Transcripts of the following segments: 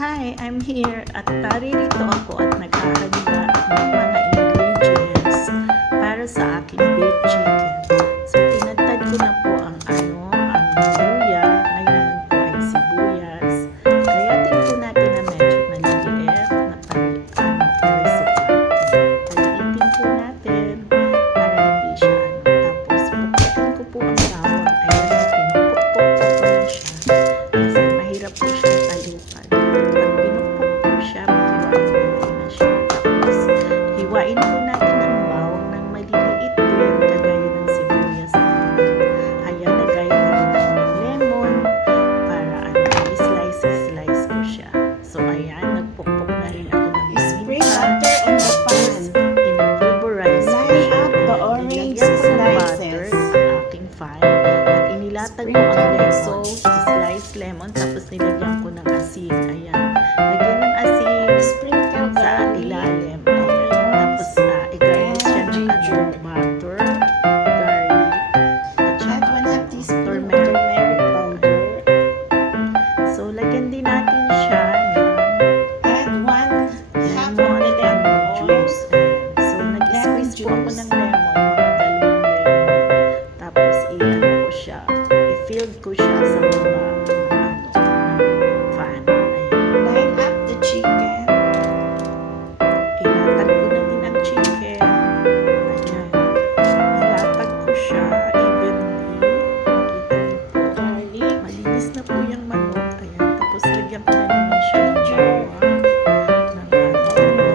Hi, I'm here at naririto ako at naghahanda ng mga ingredients para sa aking baked chicken. So, tinadtad ko na po ang luya. Ngayon naman po ay sibuyas. Kayatin po natin na medyo maliliit na parisukan. Paliitin po natin para hindi siya Tapos, pukpukin ko po ang bawang. Ayan, pinupukpok po ko na siya. Kasi mahirap po siya talupan. Hiwain po natin ang bawang ng maliliit din, kagaya ng sibuyas. Ayan, lagay na rin ako ng lemon para i-slice ko siya. So, ayan, nagpukpok na rin ako ng Spray butter on the pan. In-pulverize ko Line siya. up the orange Nilagyan ko ng butter slices. sa aking pan. At inilatag ko ang red salt, sliced lemon, tapos nilagyan ko ng asin. Ayan. Lagyan ng asin Sprinkle sa ilalim. Tapos, i-garnish siya ng butter, garlic, at Add saka 1/2 teaspoon turmeric. turmeric powder. So, lagyan din natin siya Add 1/2 ng of the lemon juice. juice. Ayan. So, nag-squeeze po ako ng lemon, mga 2 lemon. Tapos, ko siya. I-filled ko siya sa mga fan. Ayan. Line up the chicken. Ilatag ko na din ang chicken. Ayan. Ilatag ko siya evenly. Makita niyo po. Garlic. Malinis na po yung manok. Ayan. Tapos lagyan ko na naman siya ng bawang. Ng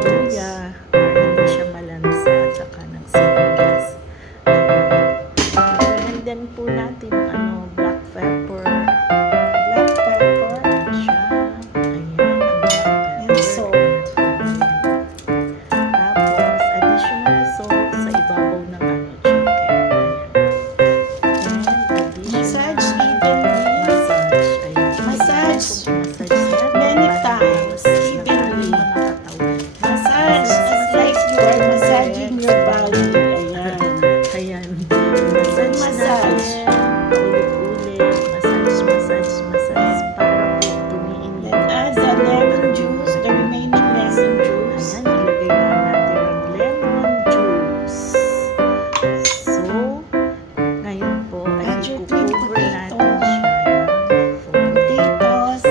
luya. Para hindi siya malansa. At saka ng sibuyas. Ayan. Lagyan din po natin ang black pepper. Black pepper. Siya. Ayan. Ang black And pepper. salt. Tapos, additional salt sa ibabaw ng chicken. Ayan. And Massage additional evenly. massage. Ayan. Massage Massage natin many para times, mas evenly. mga katawan. Massage as like you are massaging your body. Ayan. Ayan. Massage natin. Paulit-ulit. Massage. Para po tumiin Then add the lemon juice, the remaining lemon juice. Ayan, ilagay na natin ang lemon juice. So, ngayon po ay Add your i-cover green natin potato. siya ng foil. Potatoes.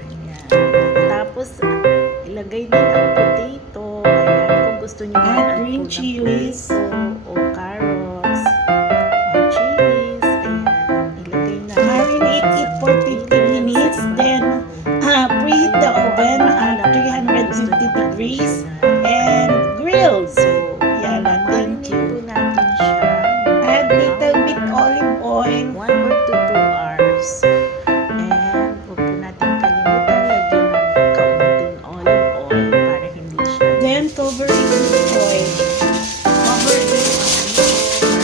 Ayan. Tapos, ilagay din ang potato. Ayan, kung gusto niyo Add mag-add green po ng chilies. potato o carrots o chilies. Ayan, ilagay na. Marinate it for 15 minutes. Then, preheat the oven at 350 degrees and grill. So, Yan na, thank marinate po you. natin siya. Add little bit olive oil. 1 or 2 hours. And huwag po natin kalimutan lagyan ng kaunting olive oil para hindi siya Then, cover it with oil. Cover it.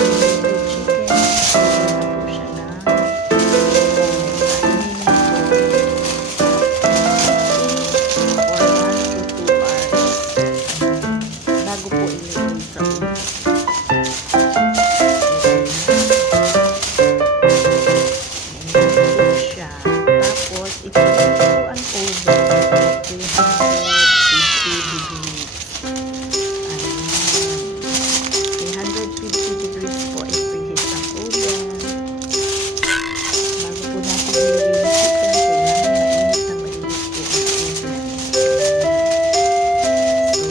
marinated chicken. Lagyan na po siya ng bago po ilagay sa oven. Ayan siya. Tapos, ipagin po ang oven at 350 degrees. Ayan. 350 degrees po i-preheat ang oven. Bago po natin ilagay yung chicken, kailangan mainit po ang oven.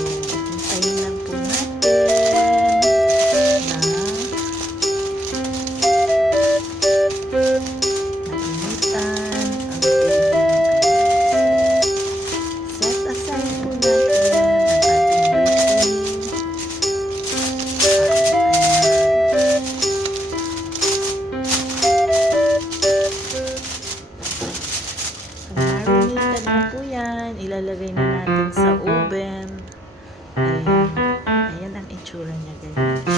So, hintayin lang po natin na mainitan ang oven. Set aside po natin ang ating marinated na po yan. Ilalagay na natin sa oven. Ayan. Ayan ang itsura niya, ganyan.